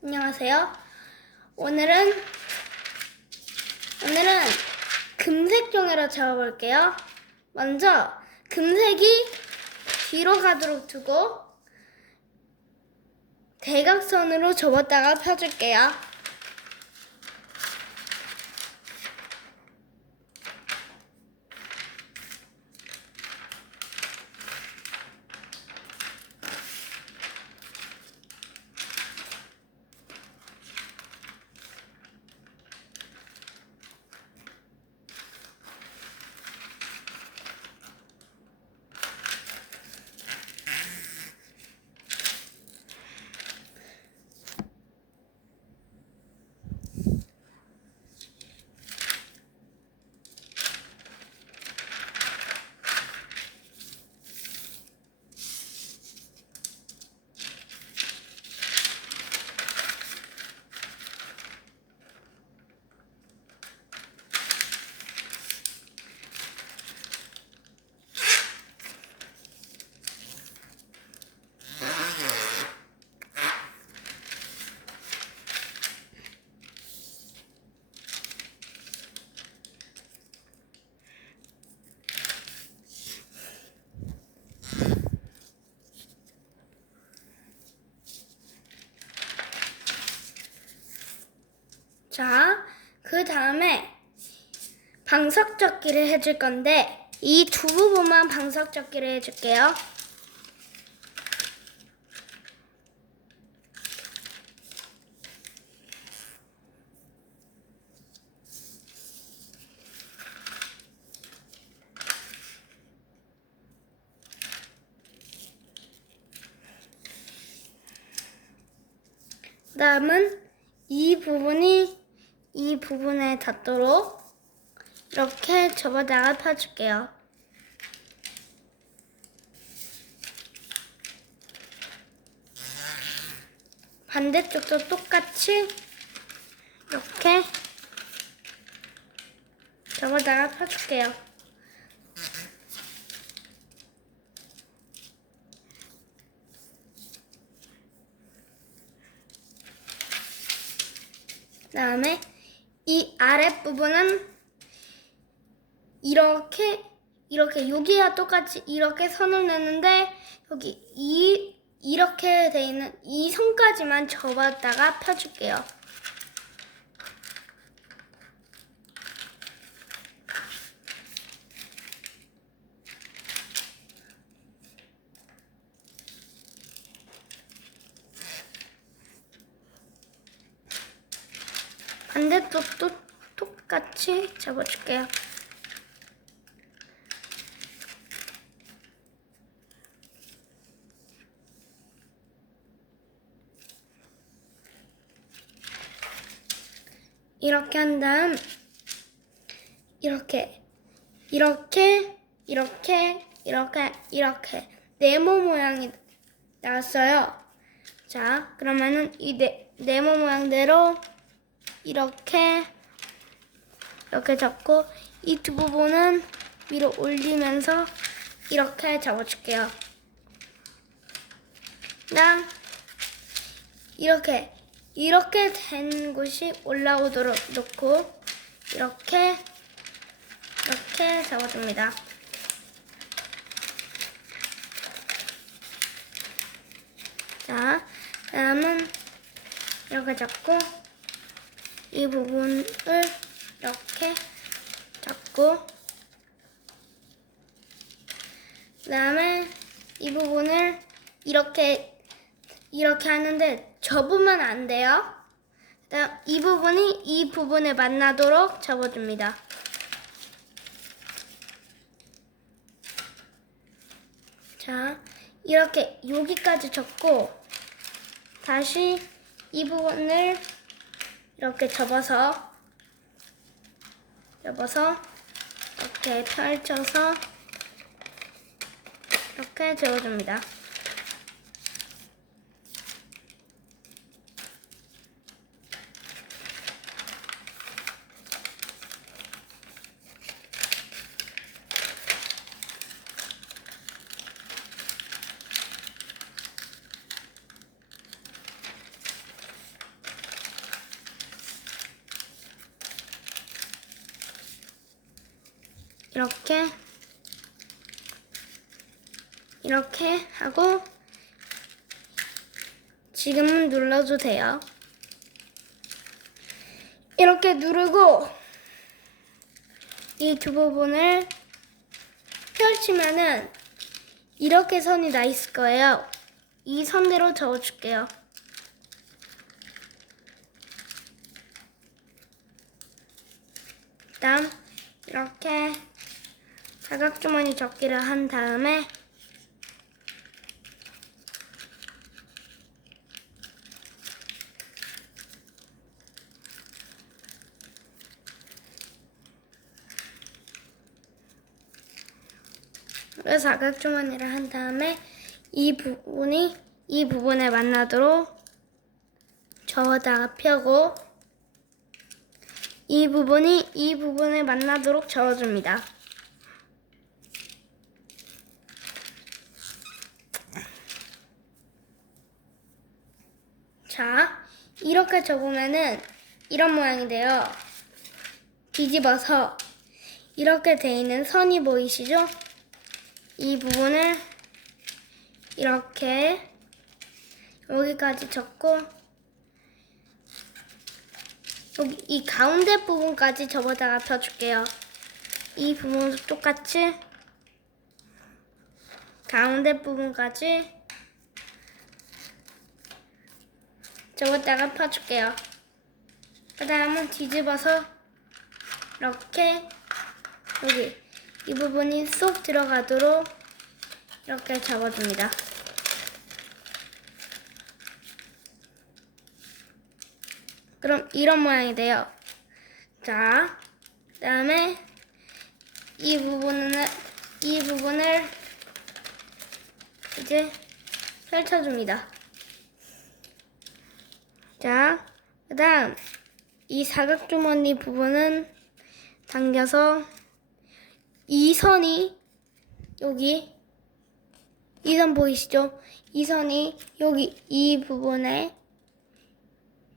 안녕하세요. 오늘은 금색 종이로 접어볼게요. 먼저 금색이 뒤로 가도록 두고 대각선으로 접었다가 펴줄게요. 자, 그 다음에 방석접기를 해줄 건데 이 두 부분만 방석접기를 해줄게요. 다음은 이 부분에 닿도록 이렇게 접어다가 펴줄게요. 반대쪽도 똑같이 이렇게 접어다가 펴줄게요. 그다음에 이 아랫부분은 이렇게 여기와 똑같이 이렇게 선을 내는데 여기 이렇게 돼 있는 이 선까지만 접었다가 펴줄게요. 반대쪽도 똑같이 접어줄게요. 이렇게 한 다음 이렇게 네모 모양이 나왔어요. 자, 그러면은 이 네모 모양대로 이렇게 잡고 이 두 부분은 위로 올리면서 이렇게 잡아줄게요. 그다음 이렇게 된 곳이 올라오도록 놓고 이렇게 잡아줍니다. 자, 다음은 이렇게 잡고 이 부분을 이렇게 잡고 그다음에 이 부분을 이렇게 하는데 접으면 안 돼요. 그다음 이 부분이 이 부분에 만나도록 접어줍니다. 자, 이렇게 여기까지 접고 다시 이 부분을 이렇게 접어서 이렇게 펼쳐서 이렇게 접어줍니다. 이렇게 하고 지금은 눌러도 돼요. 이렇게 누르고 이 두 부분을 펼치면은 이렇게 선이 나 있을 거예요. 이 선대로 저어줄게요. 그다음 이렇게 사각주머니 접기를 한 다음에 사각주머니를 한 다음에 이 부분에 만나도록 저어다가 펴고 이 부분에 만나도록 저어줍니다. 자, 이렇게 접으면은 이런 모양이 돼요. 뒤집어서 이렇게 돼 있는 선이 보이시죠? 이 부분을 이렇게 여기까지 접고 여기 이 가운데 부분까지 접어다가 펴줄게요. 이 부분도 똑같이 가운데 부분까지 접었다가 펴줄게요. 그 다음은 뒤집어서 이렇게 여기 이 부분이 쏙 들어가도록 이렇게 접어줍니다. 그럼 이런 모양이 돼요. 자, 그 다음에 이 부분을 이제 펼쳐줍니다. 자, 그 다음 이 사각주머니 부분은 당겨서 이 선이 여기 이 선 보이시죠? 이 선이 여기 이 부분에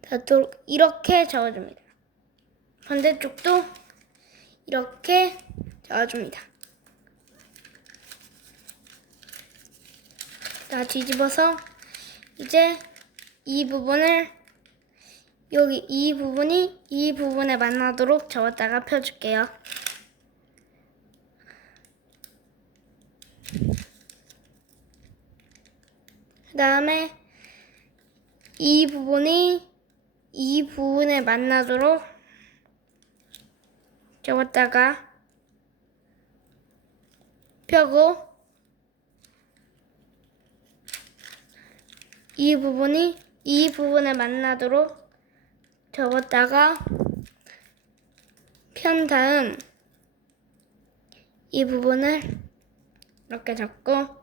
닿도록 이렇게 저어줍니다. 반대쪽도 이렇게 저어줍니다. 자, 뒤집어서 이제 이 부분을 여기 이 부분에 만나도록 저었다가 펴줄게요. 그 다음에 이 부분에 만나도록 접었다가 펴고 이 부분에 만나도록 접었다가 편 다음 이 부분을 이렇게 잡고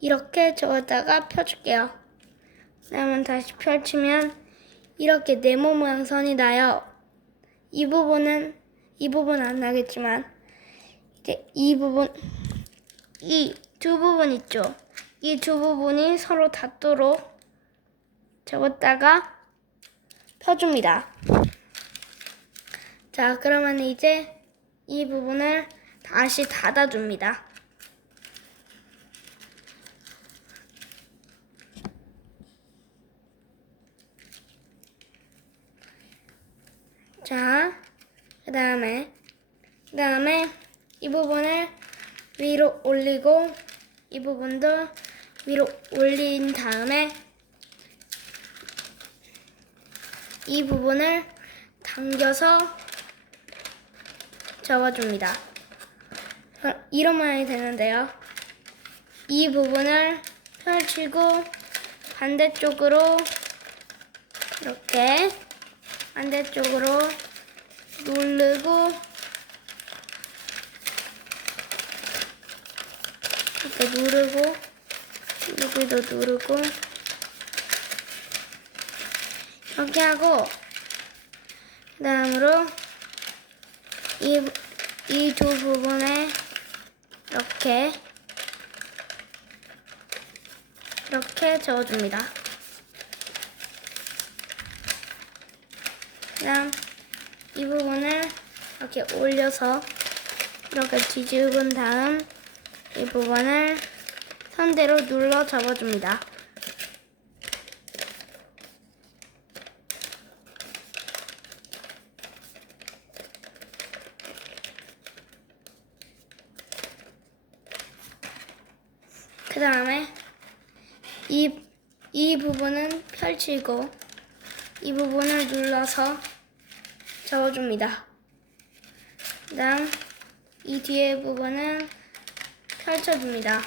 이렇게 저어다가 펴줄게요. 그러면 다시 펼치면 이렇게 네모 모양 선이 나요. 이 부분은 안 나겠지만 이제 이 두 부분 있죠. 이 두 부분이 서로 닿도록 접었다가 펴줍니다. 자, 그러면 이제 이 부분을 다시 닫아줍니다. 자, 그 다음에 이 부분을 위로 올리고 이 부분도 위로 올린 다음에 이 부분을 당겨서 접어줍니다. 이런 모양이 되는데요. 이 부분을 펼치고 반대쪽으로 이렇게 반대쪽으로 누르고 이렇게 누르고 여기도 누르고 이렇게 하고 그 다음으로 이 두 부분에 이렇게 이렇게 저어줍니다. 그다음 이 부분을 이렇게 올려서 이렇게 뒤집은 다음 이 부분을 선대로 눌러 잡아줍니다. 그 다음에 이 부분은 펼치고 이 부분을 눌러서 접어줍니다. 그 다음 이 뒤에 부분은 펼쳐줍니다.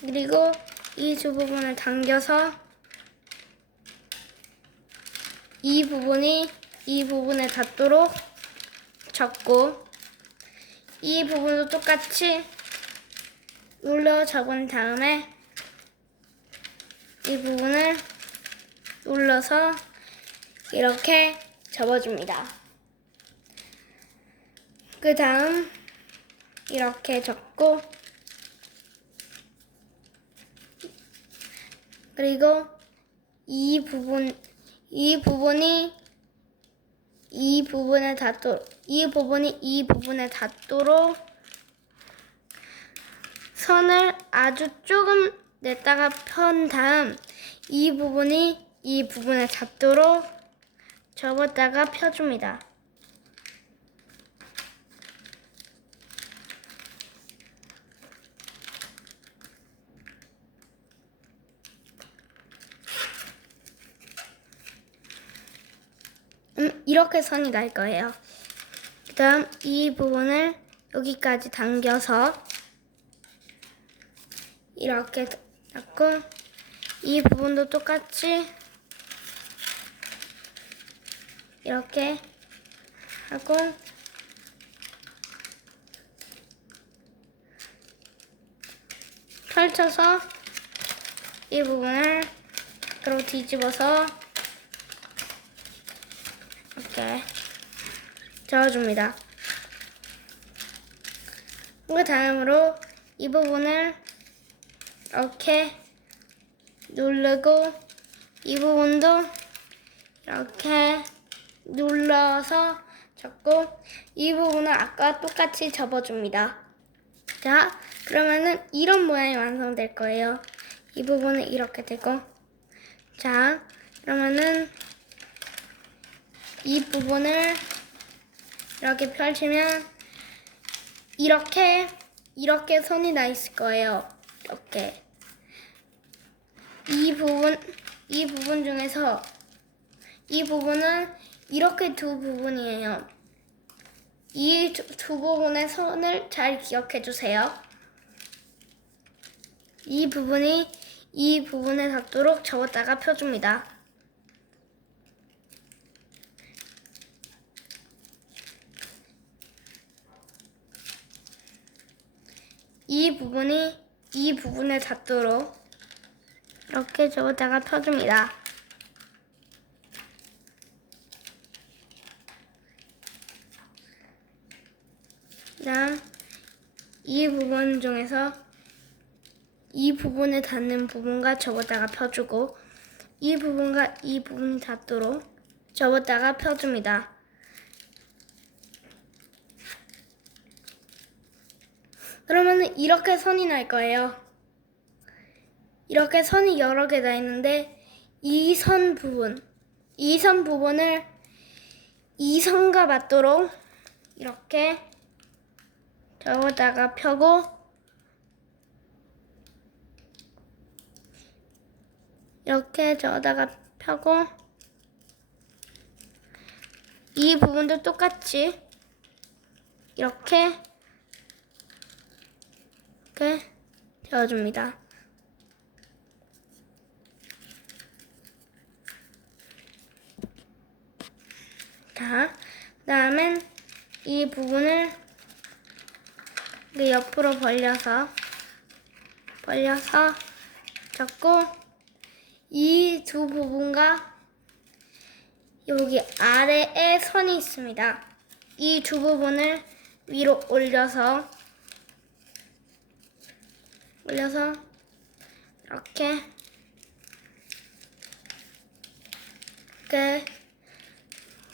그리고 이 두 부분을 당겨서 이 부분에 닿도록 접고 이 부분도 똑같이 눌러 잡은 다음에 이 부분을 눌러서 이렇게 접어줍니다. 그 다음 이렇게 접고 그리고 이 부분이 이 부분에 닿도록 선을 아주 조금 냈다가 편 다음 이 부분에 닿도록 접었다가 펴줍니다. 이렇게 선이 날 거예요. 그 다음 이 부분을 여기까지 당겨서 이렇게 닫고 이 부분도 똑같이 이렇게 하고 펼쳐서 이 부분을 밖으로 뒤집어서 이렇게 저어줍니다. 그 다음으로 이 부분을 이렇게 누르고 이 부분도 이렇게 눌러서 잡고 이 부분을 아까 똑같이 접어줍니다. 자, 그러면은 이런 모양이 완성될 거예요. 이 부분은 이렇게 되고 자, 그러면은 이 부분을 이렇게 펼치면 이렇게 선이 나 있을 거예요. 이렇게 이 부분 중에서 이 부분은 이렇게 두 부분이에요. 이 두 부분의 선을 잘 기억해 주세요. 이 부분에 닿도록 접었다가 펴줍니다. 이 부분에 닿도록 이렇게 접었다가 펴줍니다. 그다음 이 부분 중에서 이 부분에 닿는 부분과 접었다가 펴주고 이 부분과 이 부분이 닿도록 접었다가 펴줍니다. 그러면 이렇게 선이 날 거예요. 이렇게 선이 여러 개 나 있는데 이 선 부분을 이 선과 맞도록 이렇게 접었다가 펴고 이렇게 저어다가 펴고 이 부분도 똑같이 이렇게 저어줍니다. 자, 그다음엔 이 부분을 옆으로 벌려서 잡고 이 두 부분과 여기 아래에 선이 있습니다. 이 두 부분을 위로 올려서 올려서 이렇게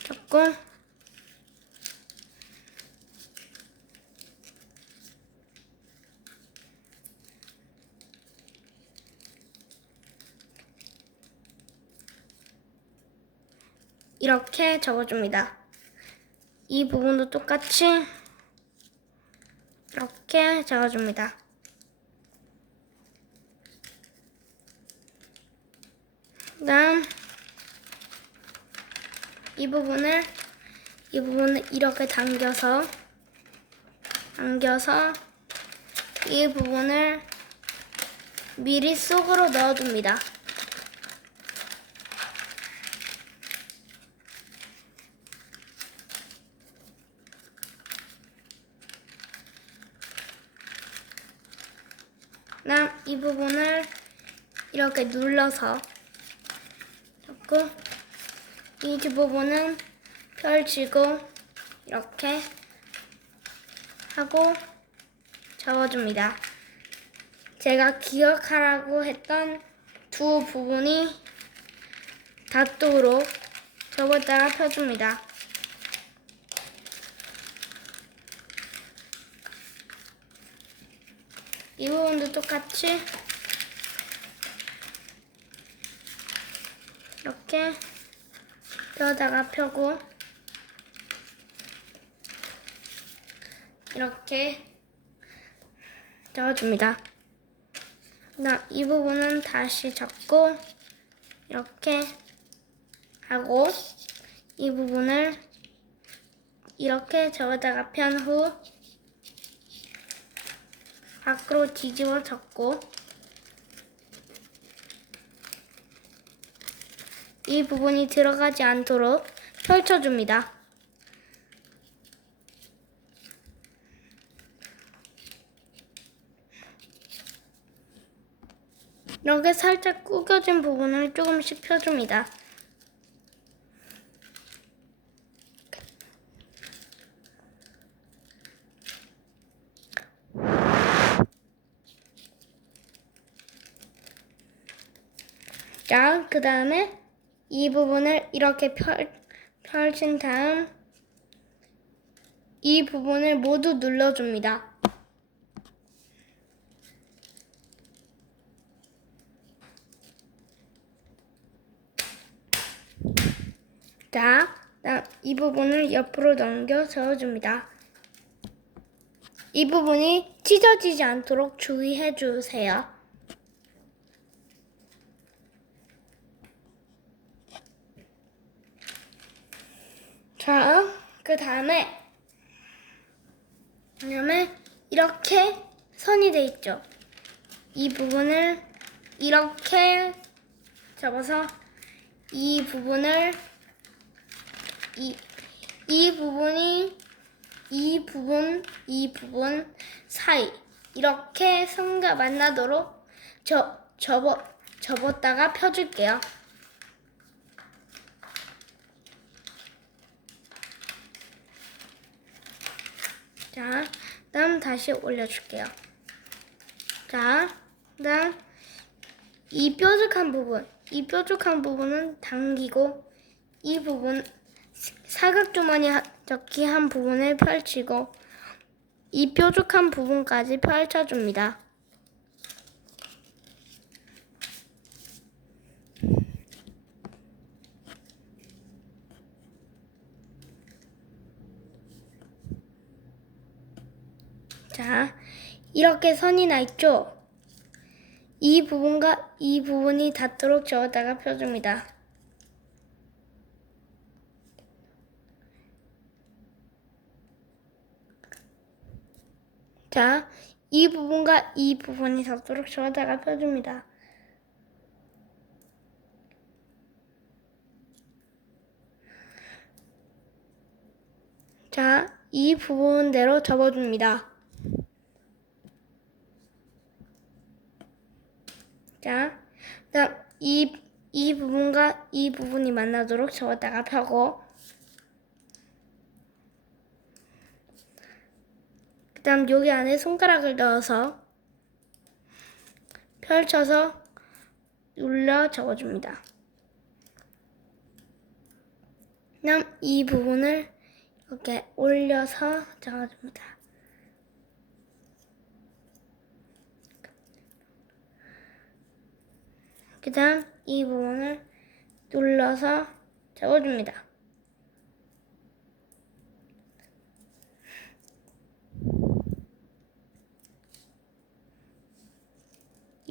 잡고 이렇게 접어줍니다. 이 부분도 똑같이 이렇게 접어줍니다. 그다음 이 부분을 이렇게 당겨서 이 부분을 미리 속으로 넣어줍니다. 그다음 이 부분을 이렇게 눌러서 잡고 이 부분은 펼치고 이렇게 하고 접어줍니다. 제가 기억하라고 했던 두 부분이 닿도록 접었다가 펴줍니다. 이 부분도 똑같이 이렇게 펴다가 펴고 이렇게 접어줍니다. 이 부분은 다시 잡고 이렇게 하고 이 부분을 이렇게 접어다가 편 후 밖으로 뒤집어 접고 이 부분이 들어가지 않도록 펼쳐줍니다. 이렇게 살짝 구겨진 부분을 조금씩 펴줍니다. 자, 그 다음에 이 부분을 이렇게 펼친 다음 이 부분을 모두 눌러줍니다. 자, 이 부분을 옆으로 넘겨 저어줍니다. 이 부분이 찢어지지 않도록 주의해 주세요. 자, 그 다음에 이렇게 선이 돼 있죠. 이 부분을 이렇게 접어서 이 부분을 이 부분 사이 이렇게 선과 만나도록 접었다가 펴줄게요. 자, 다음 다시 올려줄게요. 자, 그다음 이 뾰족한 부분은 당기고 이 부분 사각주머니 접기 한 부분을 펼치고 이 뾰족한 부분까지 펼쳐줍니다. 자, 이렇게 선이 나 있죠? 이 부분과 이 부분이 닿도록 저었다가 펴줍니다. 자, 이 부분과 이 부분이 닿도록 저었다가 펴줍니다. 자, 이 부분대로 접어줍니다. 자, 그다음 이 부분과 이 부분이 만나도록 접었다가 펴고 그다음 여기 안에 손가락을 넣어서 펼쳐서 눌러 접어줍니다. 그다음 이 부분을 이렇게 올려서 접어줍니다. 그 다음 이 부분을 눌러서 접어줍니다.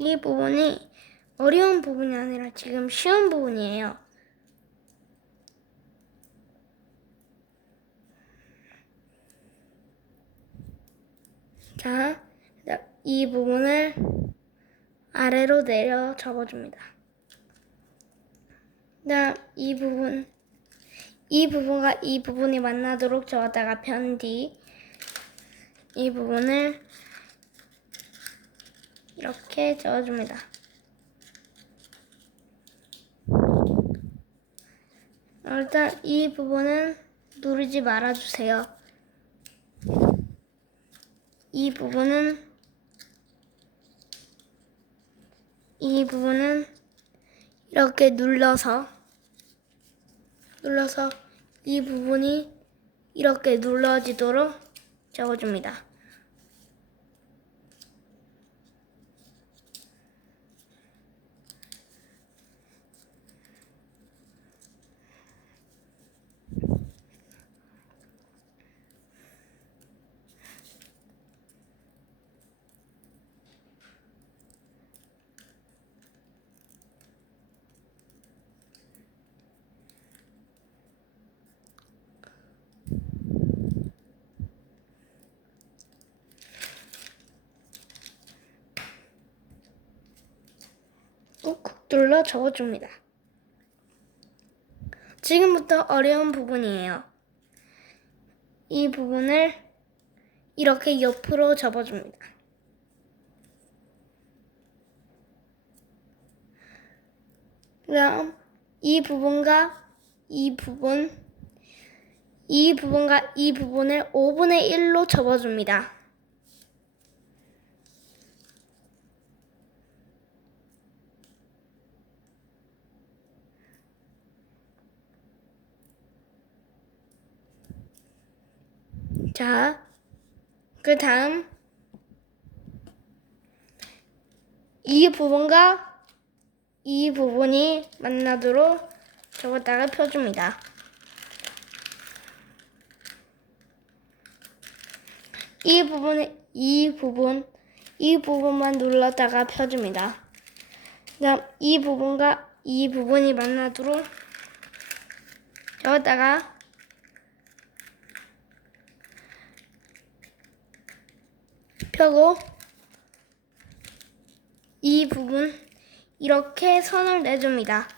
이 부분이 어려운 부분이 아니라 지금 쉬운 부분이에요. 자, 이 부분을 아래로 내려 접어줍니다. 그다음 이 부분과 이 부분이 만나도록 접었다가 편 뒤 이 부분을 이렇게 접어줍니다. 일단 이 부분은 누르지 말아주세요. 이 부분은 이렇게 눌러서 이 부분이 이렇게 눌러지도록 접어줍니다. 꾹꾹 눌러 접어줍니다. 지금부터 어려운 부분이에요. 이 부분을 이렇게 옆으로 접어줍니다. 그다음 이 부분과 이 부분을 5분의 1로 접어줍니다. 자, 그 다음 이 부분과 이 부분이 만나도록 접었다가 펴줍니다. 이 부분만 눌렀다가 펴줍니다. 그다음 이 부분과 이 부분이 만나도록 접었다가 펴고 이 부분 이렇게 선을 내줍니다.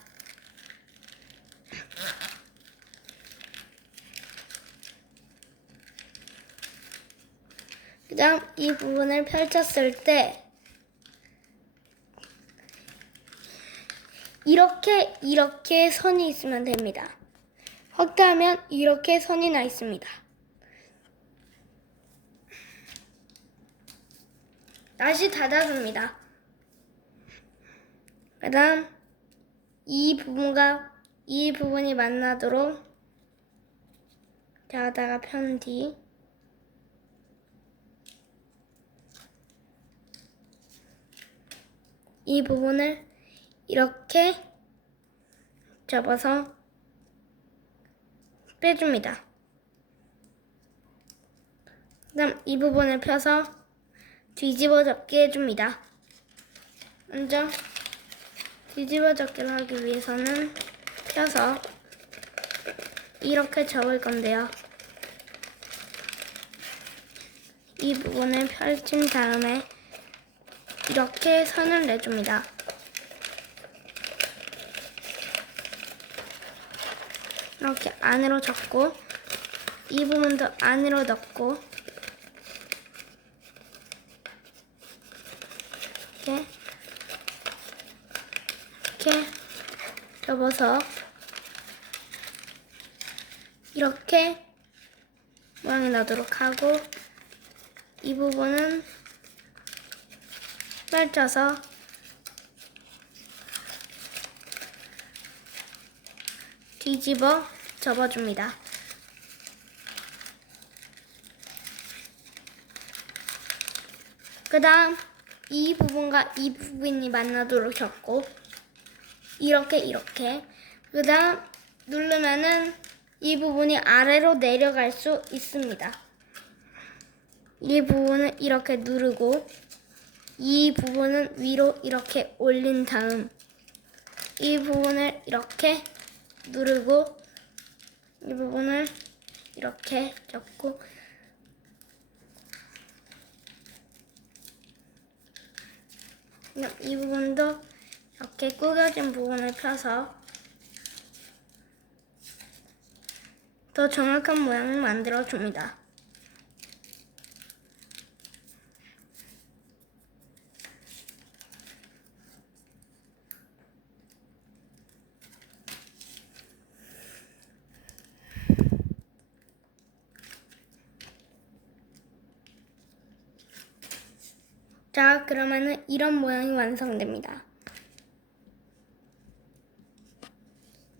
그 다음 이 부분을 펼쳤을 때 이렇게 선이 있으면 됩니다. 확대하면 이렇게 선이 나 있습니다. 다시 닫아줍니다. 그 다음 이 부분과 이 부분이 만나도록 하다가 편 뒤 이 부분을 이렇게 접어서 빼줍니다. 그 다음 이 부분을 펴서 뒤집어 접기 해줍니다. 먼저 뒤집어 접기를 하기 위해서는 펴서 이렇게 접을 건데요. 이 부분을 펼친 다음에 이렇게 선을 내줍니다. 이렇게 안으로 접고 이 부분도 안으로 넣고 이렇게 접어서 이렇게 모양이 나도록 하고 이 부분은 펼쳐서 뒤집어 접어줍니다. 그 다음 이 부분과 이 부분이 만나도록 접고 이렇게 그 다음 누르면은 이 부분이 아래로 내려갈 수 있습니다. 이 부분을 이렇게 누르고 이 부분은 위로 이렇게 올린 다음 이 부분을 이렇게 누르고 이 부분을 이렇게 잡고 이 부분도 이렇게 구겨진 부분을 펴서 더 정확한 모양을 만들어 줍니다. 자, 그러면은 이런 모양이 완성됩니다.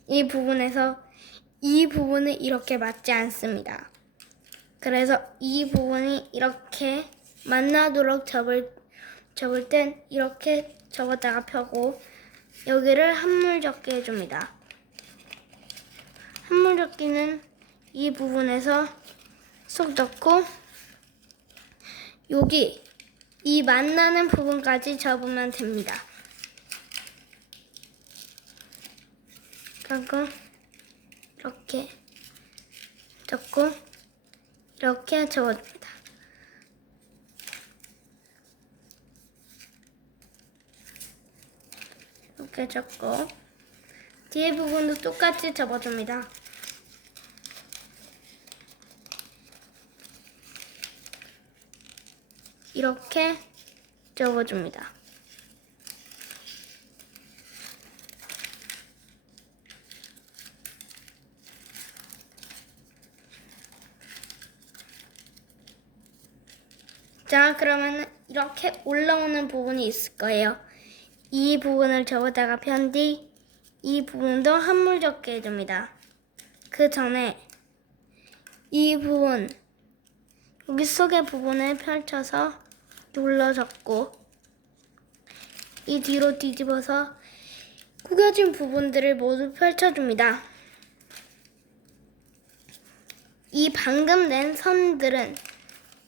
이 부분에서 이 부분은 이렇게 맞지 않습니다. 그래서 이 부분이 이렇게 만나도록 접을 땐 이렇게 접었다가 펴고 여기를 한물 접기 해줍니다. 한물 접기는 이 부분에서 쏙 넣고 여기 이 만나는 부분까지 접으면 됩니다. 그리고 이렇게 접고 이렇게 접어줍니다. 이렇게 접고 뒤에 부분도 똑같이 접어줍니다. 이렇게 접어줍니다. 자, 그러면 이렇게 올라오는 부분이 있을 거예요. 이 부분을 접어다가 편 뒤 이 부분도 한물 접게 해줍니다. 그 전에 이 부분 여기 속의 부분을 펼쳐서 눌러 접고 이 뒤로 뒤집어서 구겨진 부분들을 모두 펼쳐줍니다. 이 방금 낸 선들은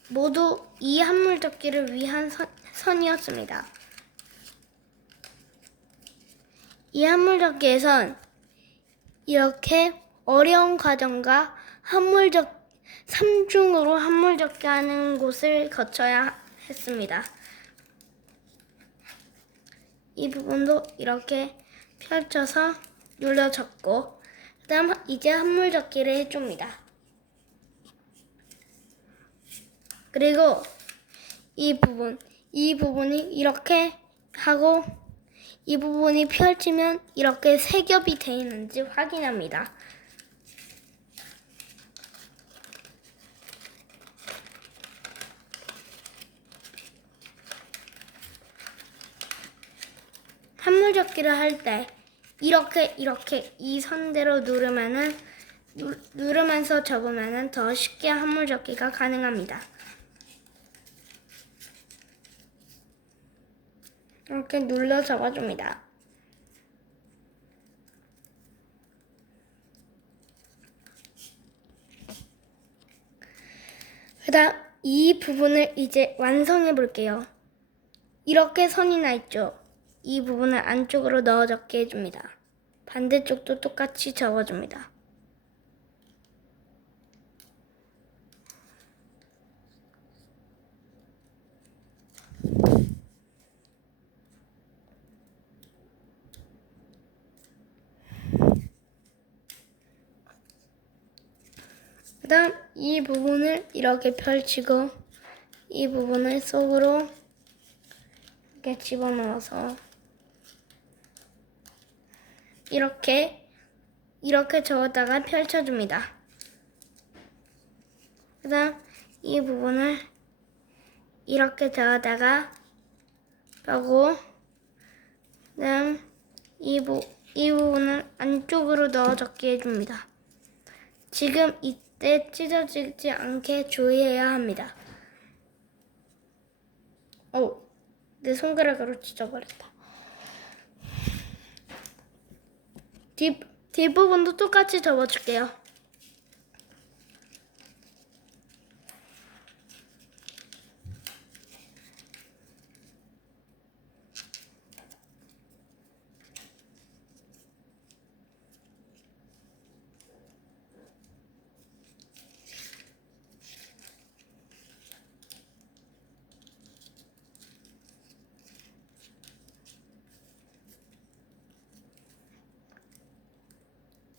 모두 이 한물 접기를 위한 선이었습니다. 이 한물 접기에선 이렇게 어려운 과정과 삼중으로 한물 접기 하는 곳을 거쳐야 했습니다. 이 부분도 이렇게 펼쳐서 눌러 접고 그 다음 이제 한물 접기를 해줍니다. 그리고 이 부분이 이렇게 하고 이 부분이 펼치면 이렇게 세 겹이 되어 있는지 확인합니다. 한물 접기를 할 때 이렇게 이 선대로 누르면서 접으면은 더 쉽게 한물 접기가 가능합니다. 이렇게 눌러 접어줍니다. 그다음 이 부분을 이제 완성해 볼게요. 이렇게 선이 나 있죠? 이 부분을 안쪽으로 넣어 접게 해줍니다. 반대쪽도 똑같이 접어줍니다. 그 다음 이 부분을 이렇게 펼치고 이 부분을 속으로 이렇게 집어넣어서 이렇게 저었다가 펼쳐줍니다. 그 다음 이 부분을 이렇게 저어다가 펴고 그 다음 이 부분을 안쪽으로 넣어 적게 해줍니다. 지금 이때 찢어지지 않게 주의해야 합니다. 내 손가락으로 찢어버렸다. 뒷부분도 똑같이 접어줄게요.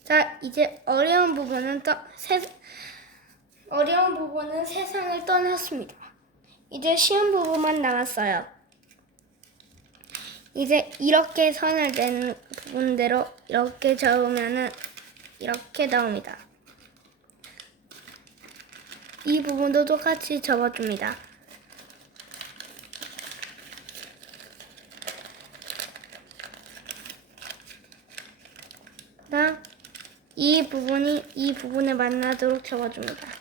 자, 이제 어려운 부분은 세상을 떠났습니다. 이제 쉬운 부분만 남았어요. 이제 이렇게 선을 낸 부분대로 이렇게 접으면은 이렇게 나옵니다. 이 부분도 똑같이 접어줍니다. 그다음 이 부분에 만나도록 접어줍니다.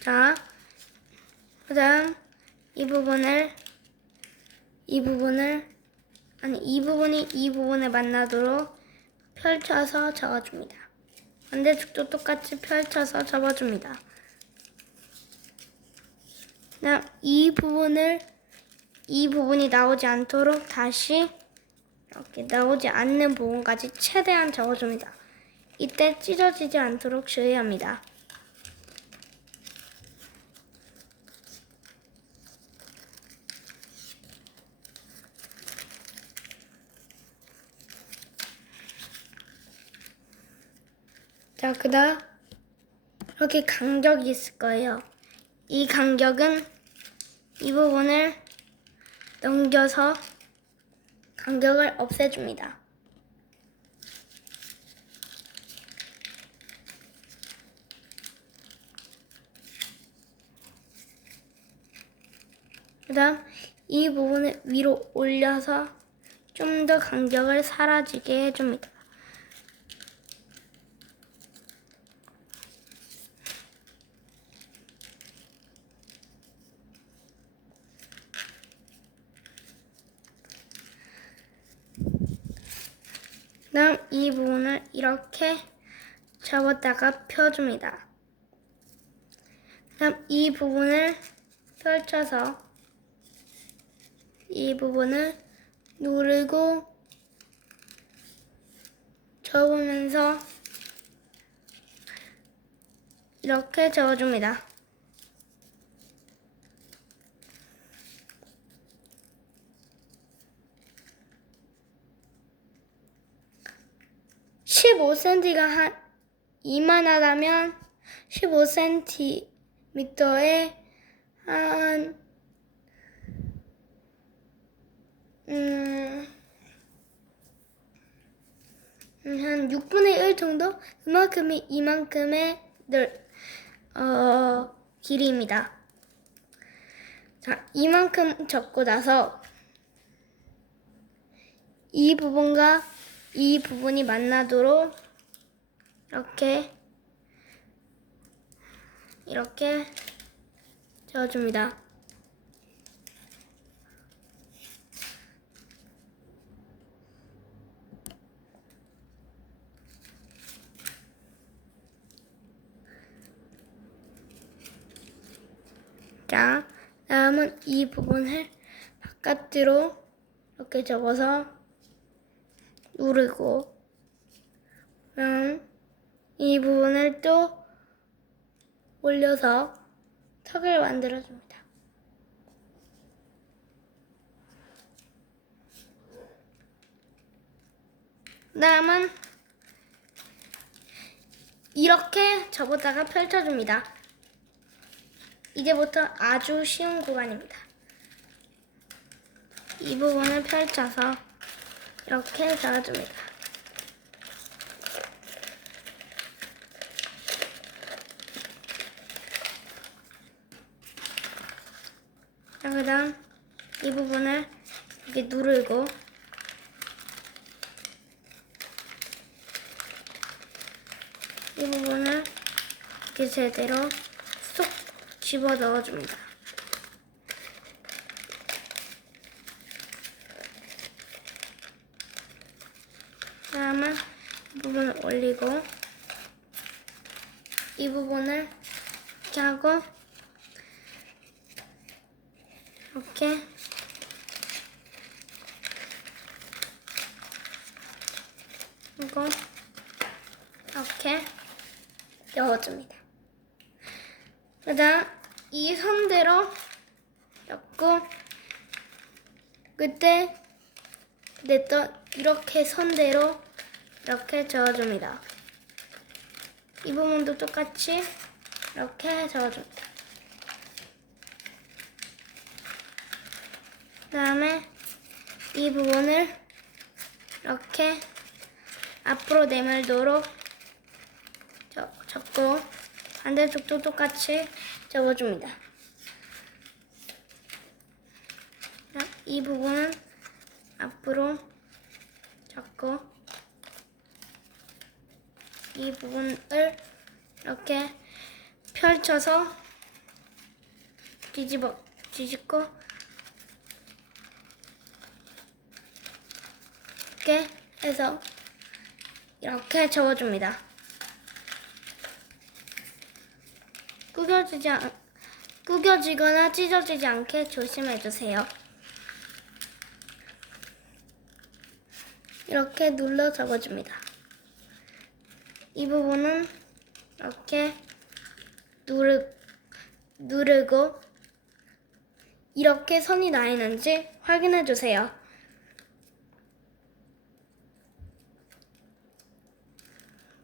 자, 그다음 이 부분이 이 부분에 만나도록 펼쳐서 접어줍니다. 반대쪽도 똑같이 펼쳐서 접어줍니다. 그다음 이 부분이 나오지 않도록 다시 이렇게 나오지 않는 부분까지 최대한 접어줍니다. 이때 찢어지지 않도록 주의합니다. 자, 그다음 이렇게 간격이 있을 거예요. 이 간격은 이 부분을 넘겨서 간격을 없애줍니다. 그다음 이 부분을 위로 올려서 좀 더 간격을 사라지게 해줍니다. 그다음 이 부분을 이렇게 접었다가 펴줍니다. 그다음 이 부분을 펼쳐서 이 부분을 누르고 접으면서 이렇게 접어줍니다. (15cm가) 이만하다면 15cm에 한 6분의 1 정도? 그만큼이 이만큼의 길이입니다. 자, 이만큼 접고 나서 이 부분과 이 부분이 만나도록 이렇게 저어줍니다. 자, 다음은 이 부분을 바깥으로 이렇게 접어서 누르고, 그럼 이 부분을 또 올려서 턱을 만들어줍니다. 다음은 이렇게 접었다가 펼쳐줍니다. 이제부터 아주 쉬운 구간입니다. 이 부분을 펼쳐서 이렇게 잡아줍니다. 자, 그 다음 이 부분을 이렇게 누르고 이 부분을 이렇게 제대로 쏙 집어 넣어줍니다. 다음은 이 부분을 올리고 이 부분을 이렇게 하고 이렇게 그리고 이렇게 넣어줍니다. 그 다음 이 선대로 엮고 그때 냈던 이렇게 선대로 이렇게 저어줍니다. 이 부분도 똑같이 이렇게 저어줍니다. 그 다음에 이 부분을 이렇게 앞으로 내밀도록 접고 반대쪽도 똑같이 접어줍니다. 이 부분은 앞으로 접고 이 부분을 이렇게 펼쳐서 뒤집고 이렇게 해서 이렇게 접어줍니다. 구겨지거나 찢어지지 않게 조심해주세요. 이렇게 눌러 접어줍니다. 이 부분은 이렇게 누르고 이렇게 선이 나 있는지 확인해주세요.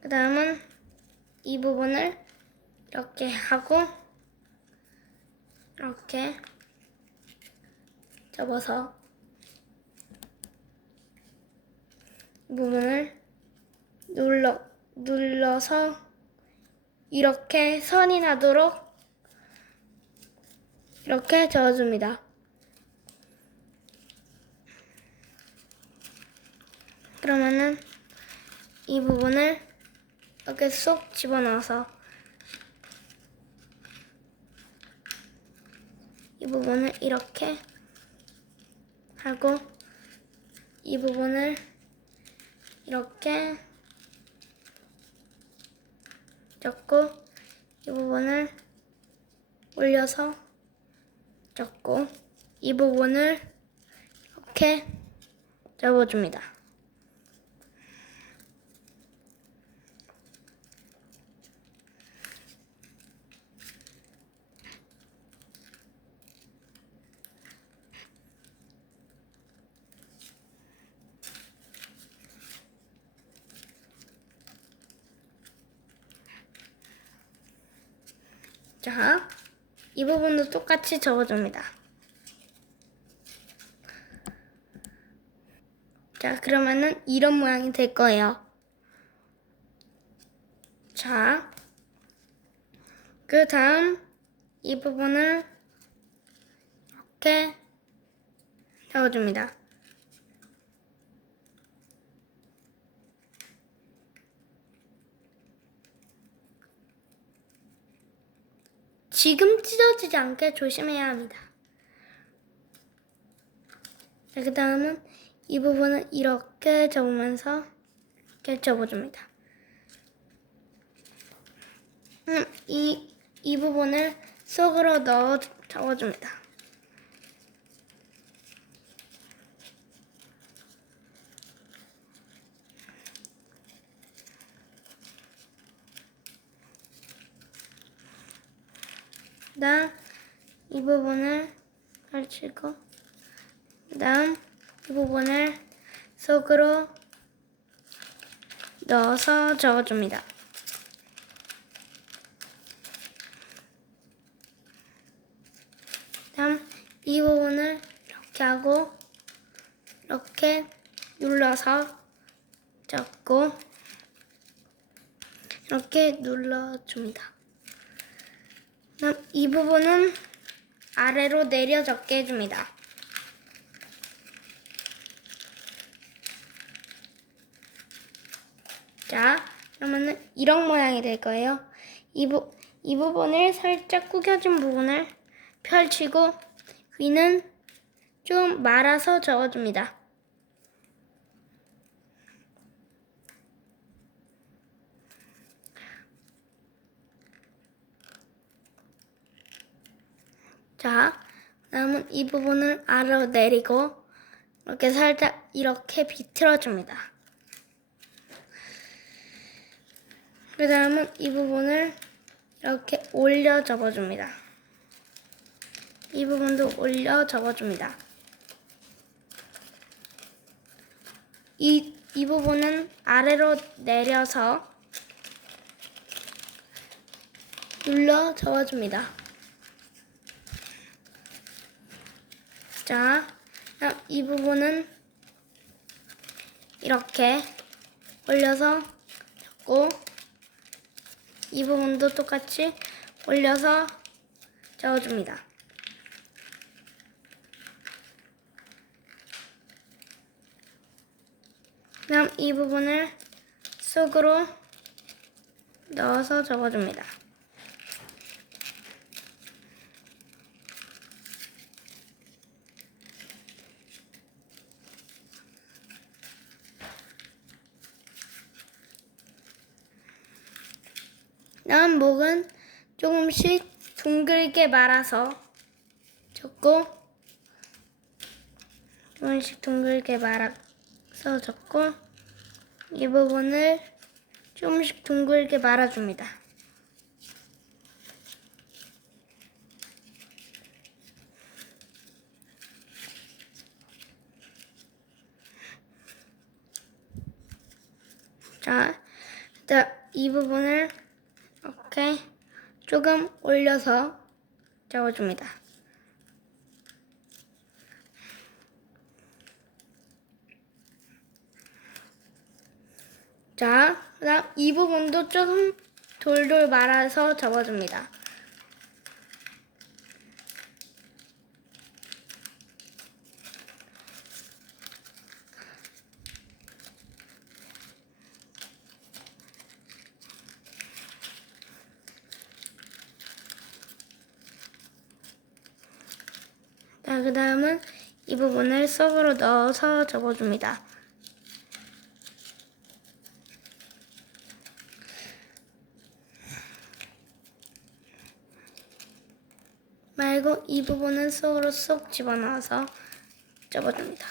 그 다음은 이 부분을 이렇게 하고 이렇게 접어서 이 부분을 눌러서 이렇게 선이 나도록 이렇게 저어줍니다. 그러면은 이 부분을 이렇게 쏙 집어넣어서 이 부분을 이렇게 하고 이 부분을 이렇게 접고 이 부분을 올려서 접고 이 부분을 이렇게 접어줍니다. 자, 이 부분도 똑같이 접어줍니다. 자, 그러면은 이런 모양이 될 거예요. 자, 그 다음 이 부분을 이렇게 접어줍니다. 지금 찢어지지 않게 조심해야 합니다. 자, 그 다음은 이 부분을 이렇게 접으면서 이렇게 접어줍니다. 이 부분을 속으로 넣어 접어줍니다. 그다음 이 부분을 펼치고 그다음 이 부분을 속으로 넣어서 저어줍니다. 다음 이 부분을 이렇게 하고 이렇게 눌러서 접고 이렇게 눌러줍니다. 그럼 이 부분은 아래로 내려 적게 해줍니다. 자, 그러면은 이런 모양이 될 거예요. 이 부분을 살짝 구겨진 부분을 펼치고 위는 좀 말아서 저어줍니다. 자, 다음은 이 부분을 아래로 내리고 이렇게 살짝 이렇게 비틀어줍니다. 그 다음은 이 부분을 이렇게 올려 접어줍니다. 이 부분도 올려 접어줍니다. 이 부분은 아래로 내려서 눌러 접어줍니다. 자, 이 부분은 이렇게 올려서 접고 이 부분도 똑같이 올려서 저어줍니다. 그럼 이 부분을 속으로 넣어서 접어줍니다. 다음 목은 조금씩 둥글게 말아서 접고 조금씩 둥글게 말아서 접고 이 부분을 조금씩 둥글게 말아줍니다. 자, 이 부분을 이렇게 조금 올려서 접어줍니다. 자, 그다음 이 부분도 조금 돌돌 말아서 접어줍니다. 자, 그 다음은 이 부분을 속으로 넣어서 접어줍니다. 말고 이 부분은 속으로 쏙 집어넣어서 접어줍니다.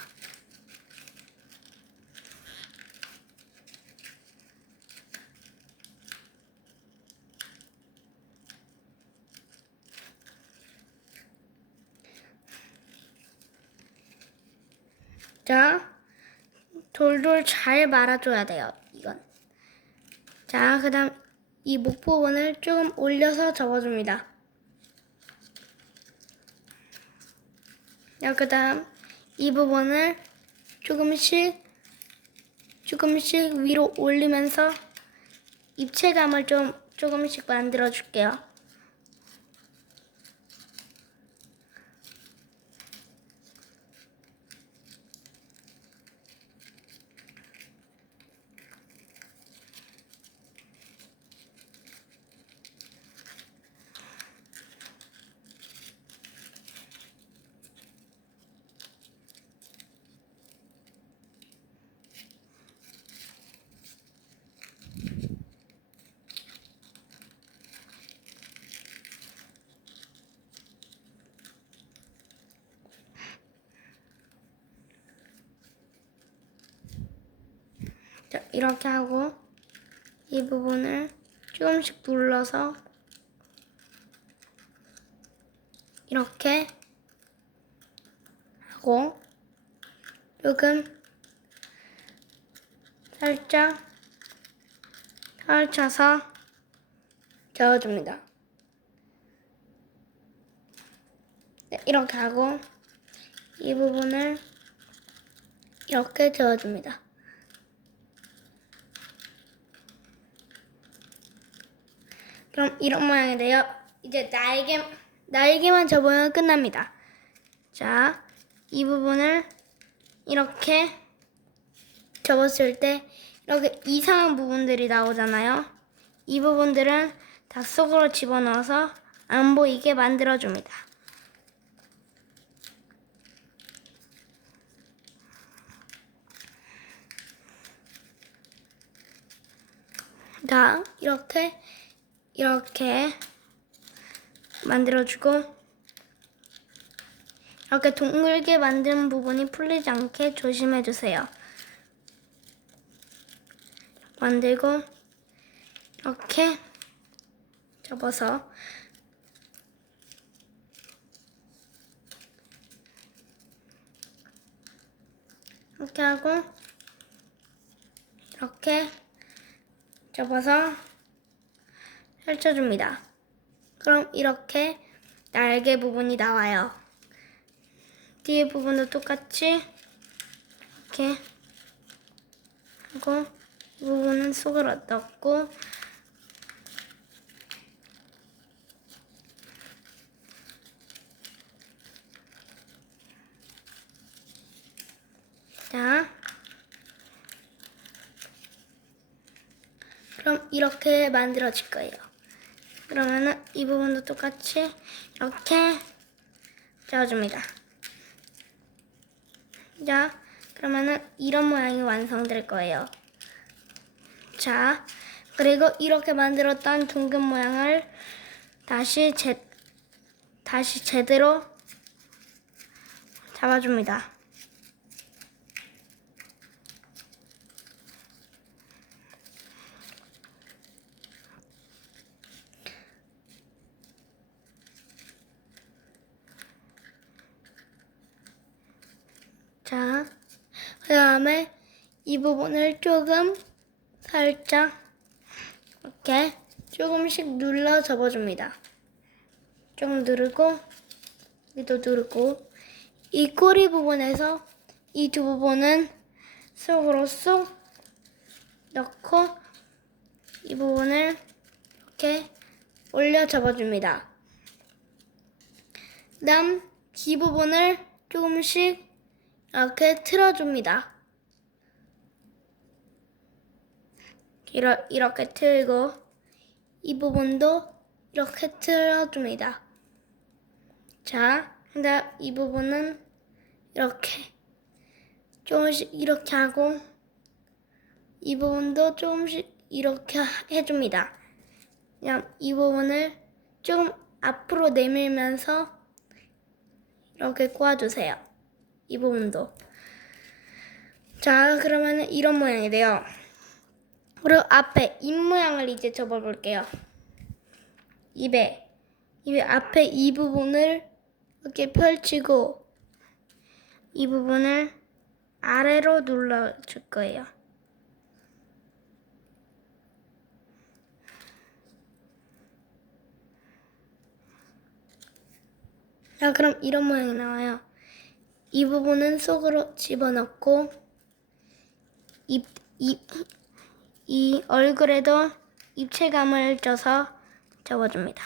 자, 돌돌 잘 말아줘야 돼요, 이건. 자, 그 다음 이 목 부분을 조금 올려서 접어줍니다. 자, 그 다음 이 부분을 조금씩 위로 올리면서 입체감을 조금씩 만들어 줄게요. 자, 이렇게 하고 이 부분을 조금씩 눌러서 이렇게 하고 조금 살짝 펼쳐서 저어줍니다. 네, 이렇게 하고 이 부분을 이렇게 저어줍니다. 그럼 이런 모양이 돼요. 이제 날개만 접으면 끝납니다. 자, 이 부분을 이렇게 접었을 때 이렇게 이상한 부분들이 나오잖아요. 이 부분들은 다 속으로 집어넣어서 안 보이게 만들어줍니다. 자, 이렇게 만들어주고 이렇게 둥글게 만든 부분이 풀리지 않게 조심해주세요. 만들고 이렇게 접어서 이렇게 하고 이렇게 접어서 펼쳐줍니다. 그럼 이렇게 날개 부분이 나와요. 뒤에 부분도 똑같이 이렇게 하고 이 부분은 속으로 넣고 자, 그럼 이렇게 만들어질 거예요. 그러면은 이 부분도 똑같이 이렇게 짜줍니다. 자, 그러면은 이런 모양이 완성될 거예요. 자, 그리고 이렇게 만들었던 둥근 모양을 다시 제대로 잡아줍니다. 자, 그 다음에 이 부분을 조금 살짝 이렇게 조금씩 눌러 접어줍니다. 좀 누르고 여기도 누르고 이 꼬리 부분에서 이 두 부분은 속으로 쏙 넣고 이 부분을 이렇게 올려 접어줍니다. 그다음 귀 부분을 조금씩 이렇게 틀어줍니다. 이렇게 틀고 이 부분도 이렇게 틀어줍니다. 자, 그다음 이 부분은 이렇게 조금씩 이렇게 하고 이 부분도 조금씩 이렇게 해줍니다. 그냥 이 부분을 조금 앞으로 내밀면서 이렇게 꼬아주세요. 이 부분도. 자, 그러면 이런 모양이 돼요. 그리고 앞에 입 모양을 이제 접어볼게요. 입 앞에 이 부분을 이렇게 펼치고 이 부분을 아래로 눌러줄 거예요. 자, 그럼 이런 모양이 나와요. 이 부분은 속으로 집어넣고 이 얼굴에도 입체감을 줘서 접어줍니다.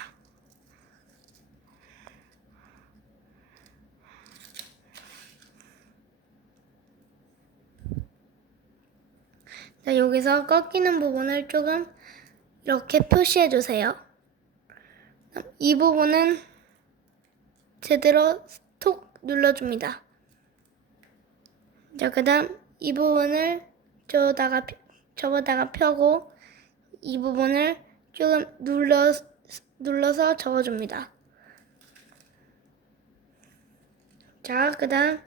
자, 여기서 꺾이는 부분을 조금 이렇게 표시해 주세요. 이 부분은 제대로 톡 눌러줍니다. 자, 그 다음 이 부분을 접어다가 펴고 이 부분을 조금 눌러서 접어줍니다. 자, 그 다음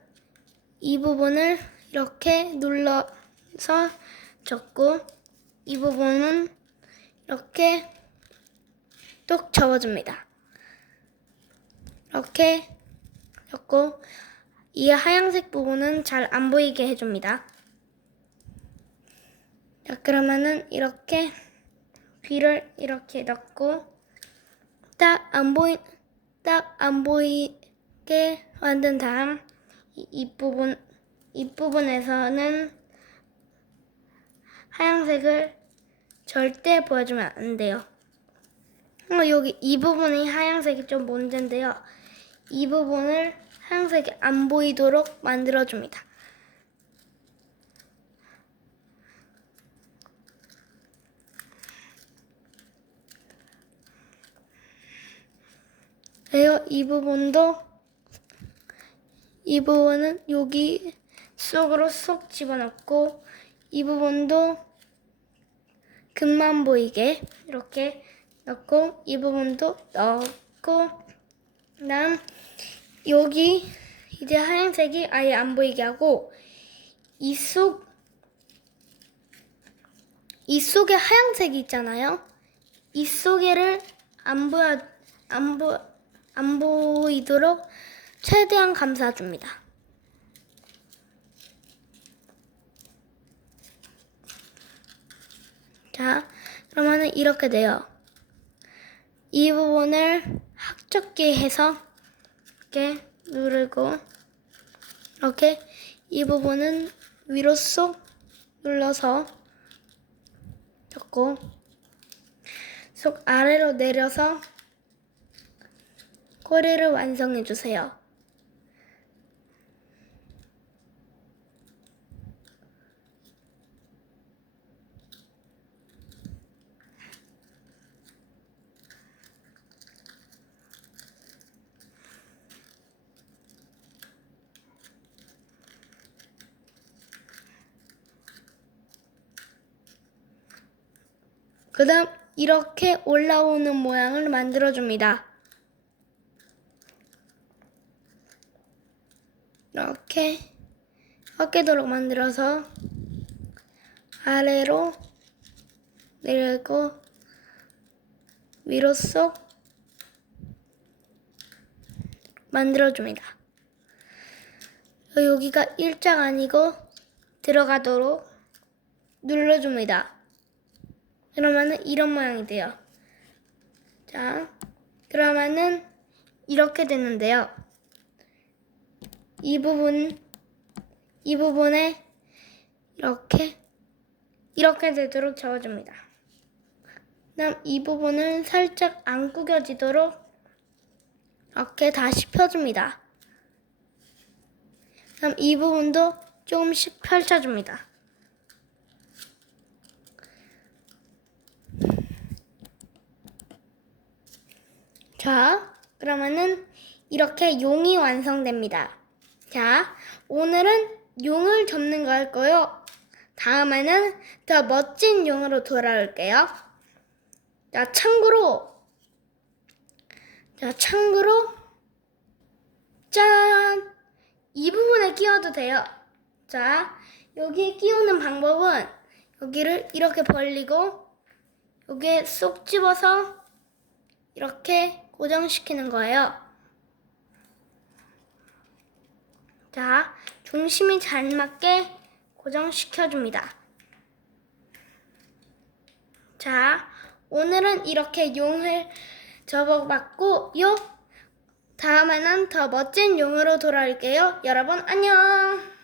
이 부분을 이렇게 눌러서 접고 이 부분은 이렇게 뚝 접어줍니다. 이렇게 넣고 이 하얀색 부분은 잘 안 보이게 해줍니다. 자, 그러면은 이렇게 귀를 이렇게 넣고 딱 안 보이게 만든 다음 이 부분에서는 하얀색을 절대 보여주면 안 돼요. 여기 이 부분이 하얀색이 좀 문제인데요. 이 부분을 하얀색이 안 보이도록 만들어줍니다. 그리고 이 부분은 여기 속으로 쏙 집어넣고 이 부분도 금만 보이게 이렇게 넣고 이 부분도 넣고 그다음 여기 이제 하얀색이 아예 안 보이게 하고 이 속에 하얀색이 있잖아요. 이 속에를 안 보이도록 최대한 감싸줍니다. 자, 그러면은 이렇게 돼요. 이 부분을 학적게 해서 이렇게 누르고 이렇게 이 부분은 위로 쏙 눌러서 잡고 쏙 아래로 내려서 꼬리를 완성해 주세요. 그 다음 이렇게 올라오는 모양을 만들어줍니다. 이렇게 어깨도록 만들어서 아래로 내리고 위로 쏙 만들어줍니다. 여기가 일자가 아니고 들어가도록 눌러줍니다. 그러면은 이런 모양이 돼요. 자, 그러면은 이렇게 되는데요. 이 부분에 이렇게 되도록 잡아줍니다. 그다음 이 부분은 살짝 안 구겨지도록 이렇게 다시 펴줍니다. 그다음 이 부분도 조금씩 펼쳐줍니다. 자, 그러면은 이렇게 용이 완성됩니다. 자, 오늘은 용을 접는 거 할 거요. 다음에는 더 멋진 용으로 돌아올게요. 자, 참고로, 짠! 이 부분에 끼워도 돼요. 자, 여기에 끼우는 방법은 여기를 이렇게 벌리고 여기에 쏙 집어서 이렇게 고정시키는 거예요. 자, 중심이 잘 맞게 고정시켜줍니다. 자, 오늘은 이렇게 용을 접어봤고요. 다음에는 더 멋진 용으로 돌아올게요. 여러분 안녕!